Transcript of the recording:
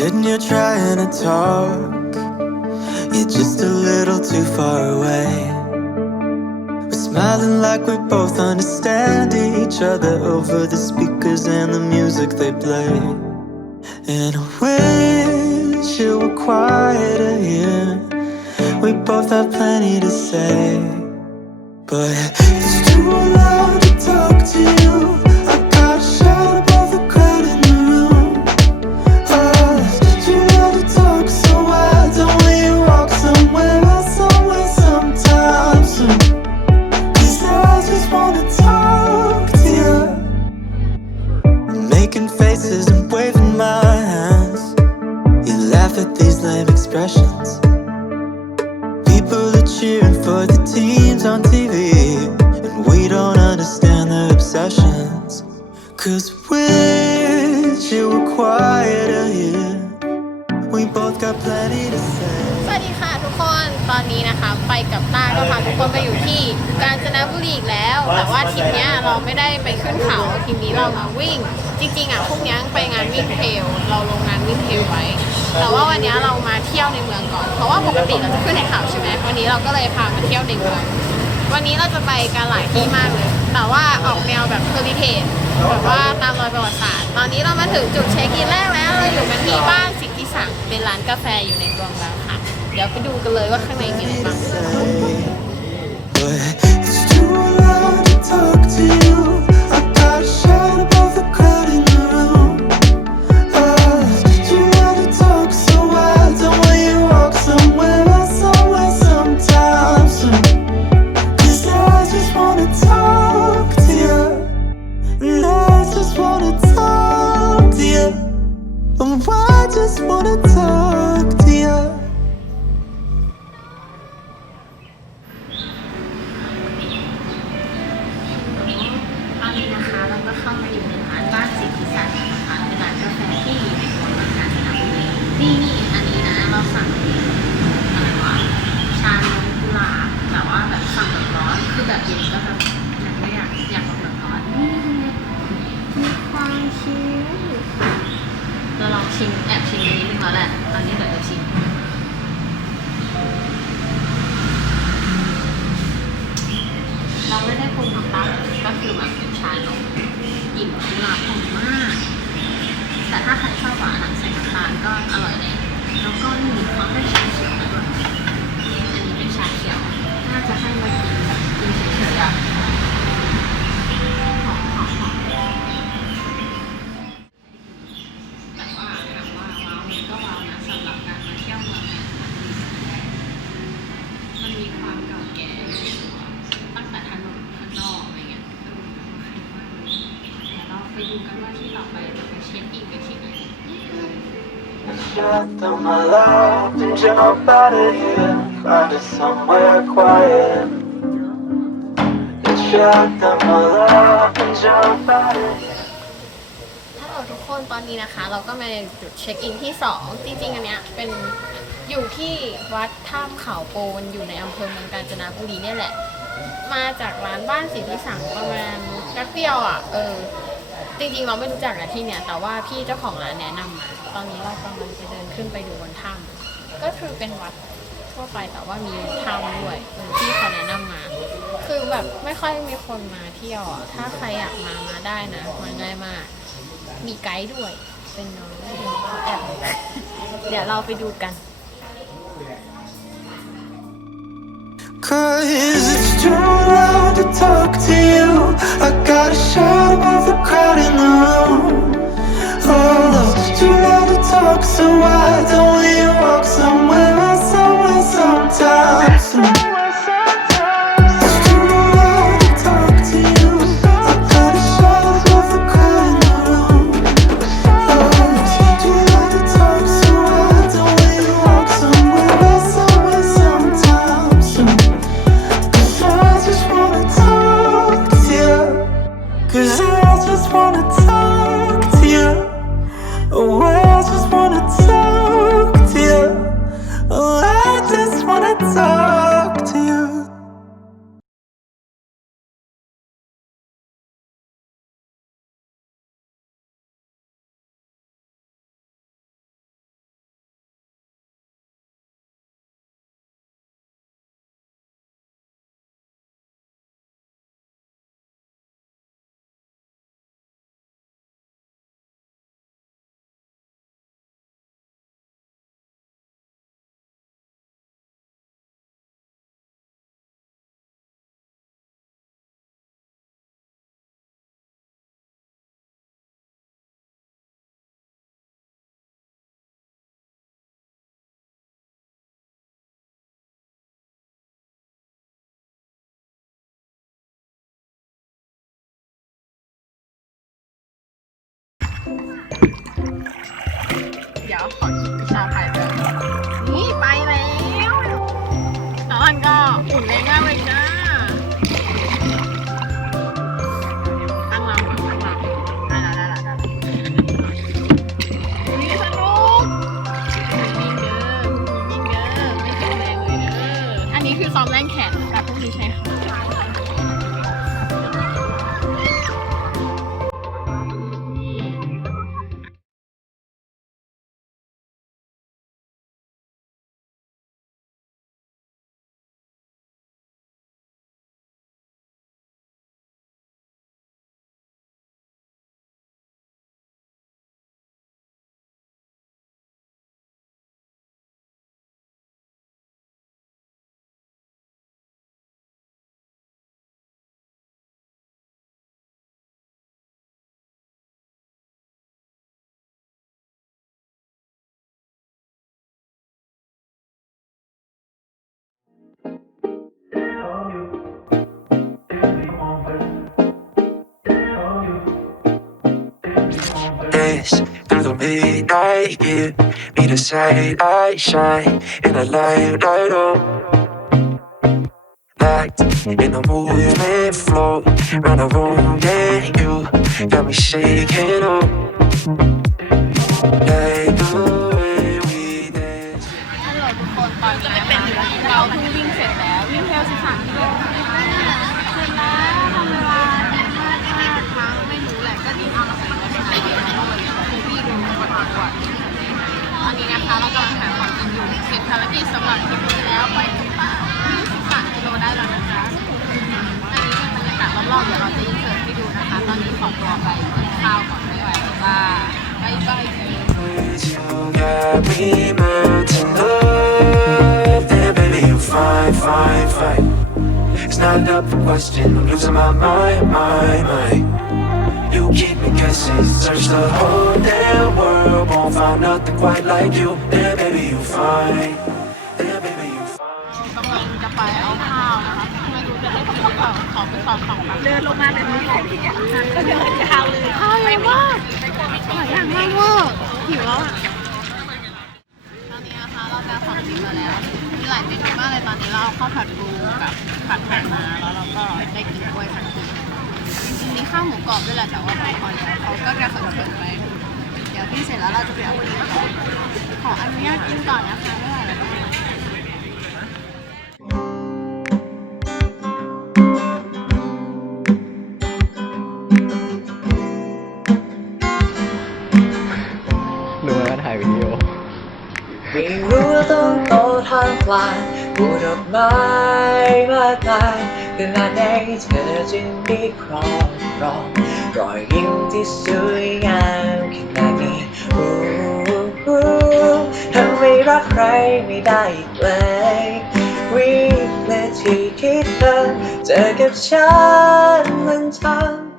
Sitting here trying to talk. You're just a little too far away. We're smiling like we both understand each other over the speakers and the music they play. And I wish you were quieter here. We both have plenty to say. But it's too loud to talk to you. สวัสดีค่ะทุกคนตอนนี้นะคะไปกับต้าก็พาทุกคนไปอยู่ที่กาญจนบุรีอีกแล้ว แต่ว่าทริปเนี้ยเราไม่ได้ไปขึ้นเขาทริปนี้เรามาวิ่ง จริงๆอะพรุ่งนี้ไปงานวิ่งเทรลเราลงงานวิ่งเทรลไว้ แต่ว่าวันนี้เรามาเที่ยวในเมืองก่อน เพราะว่าปกติเราจะขึ้นในเขาใช่ไหมวันนี้เราก็เลยพามาเที่ยวในเมืองวันนี้เราจะไปกันหลายที่มากเลย แต่ว่าออกแนวแบบเฮอริเทจแบบว่าตามรอยประวัติศาสตร์ ตอนนี้เรามาถึงจุดเช็คอินแรกแล้ว เราอยู่กันที่บ้านสิท สั่งเป็นร้านกาแฟอยู่ในตัวเราค่ะ เดี๋ยวไปดูกันเลยว่าข้างในมีอะไรบ้าง แหละ ตอนนี้เดี๋ยวจะชิม เราไม่ได้ปรุงน้ำตาลก็คือแบบเป็นชานมกลิ่นกุหลาบหอมมาก แต่ถ้าใครชอบหวานใส่น้ำตาลก็อร่อยเลย แล้วก็มีความเป็น มันมีความเก่าแก่ตัวตั้งแต่ถนนข้างนอกอะไรเงี้ยเออโอเคมาเลยเดี๋ยวเราไปดูกันว่าที่ต่อไปเราไปเช็คอินกันที่ไหน Shut down my life and jump out of here. Find us somewhere quiet. Shut down my life and jump out of here. ฮัลโหลทุกคนตอนนี้นะคะ เราก็มาในจุดเช็คอินที่ 2 จริงๆ อันเนี้ยเป็น อยู่ที่วัดท่ามเขาโปนอยู่ในอำเภอเมืองกาญจนบุรีเนี่ยแหละ มาจากร้านบ้านสิทธิสังประมาณแป๊บเดียวอะ เออ จริงๆเราไม่รู้จักนะที่เนี่ย แต่ว่าพี่เจ้าของร้านแนะนำมา ตอนนี้เรากำลังจะเดินขึ้นไปดูบนถ้ำก็คือเป็นวัดทั่วไปแต่ว่ามีถ้ำด้วยที่เขาแนะนำมา คือแบบไม่ค่อยมีคนมาเที่ยวอะ ถ้าใครอยากมามาได้นะมาง่ายมาก มีไกด์ด้วย เป็นน้องแอบเดี๋ยวเราไปดูกัน Cause it's too loud to talk to you. I gotta shout above the crowd in the room. Oh, it's too loud to talk, so why don't ย through the midnight. Give me the sight I shine in the light right up. Locked in the movement flow round the room, yeah, you got me shaking up. ภารกิจสำหรับคลิปนี้แล้วไปถึงป่า23กิโลได้แล้วนะคะอันนี้เป็นบรรยากาศรอบๆเดี๋ยวเราจะอินเสิร์ตให้ดูนะคะ ตอนนี้ขอตัวไปกินข้าวก่อนไม่ไหวแล้วจ้าบ๊ายบาย You got me melting up. Then, baby, you fine, fine, fine. It's not up for question. I'm losing my mind, mind, mind. Keep me guessing. Search the whole damn world, won't find nothing quite like you. Then, baby, you fine. Then, baby, you fine. กำลังจะไปเอาข้าวนะคะไม่รู้จะได้กินหรือเปล่าขอไปสอบสองแบบเดินลงมาแบบนี้หลายที่อะก็เดินยาวเลยข้าวเยอะมากหลายอย่มากเวอร์หิวแล้วอะตอนนี้นะคะเราได้ของกินมาแล้วมีหลายเมนูมากเลยตอนนี้เราเอาข้าวผัดปูกับผัดไทยมาแล้วเราก็ได้กินกล้วยทันที จริงๆมีข้าวหมูกรอบด้วยแหละแต่ว่าไม่พอแล้วเขาก็กระเขินๆไปเดี๋ยวพี่เสร็จแล้วเราจะไปเอากินต่อขออนุญาตกินก่อนนะคะไม่ไหวแล้วรู้ไหมว่าถ่ายวิดีโอ ไม่รู้ต้องโตทางกลพูดออกไม้มากมาย ขนาดไหนเธอจึงได้ครองรองรอยยิ้มที่สวยงามขนาดนี้อู้หูทำไมรักใครไม่ได้อีกเลยวินาทีคิดเธอเจอกับฉันมันทำ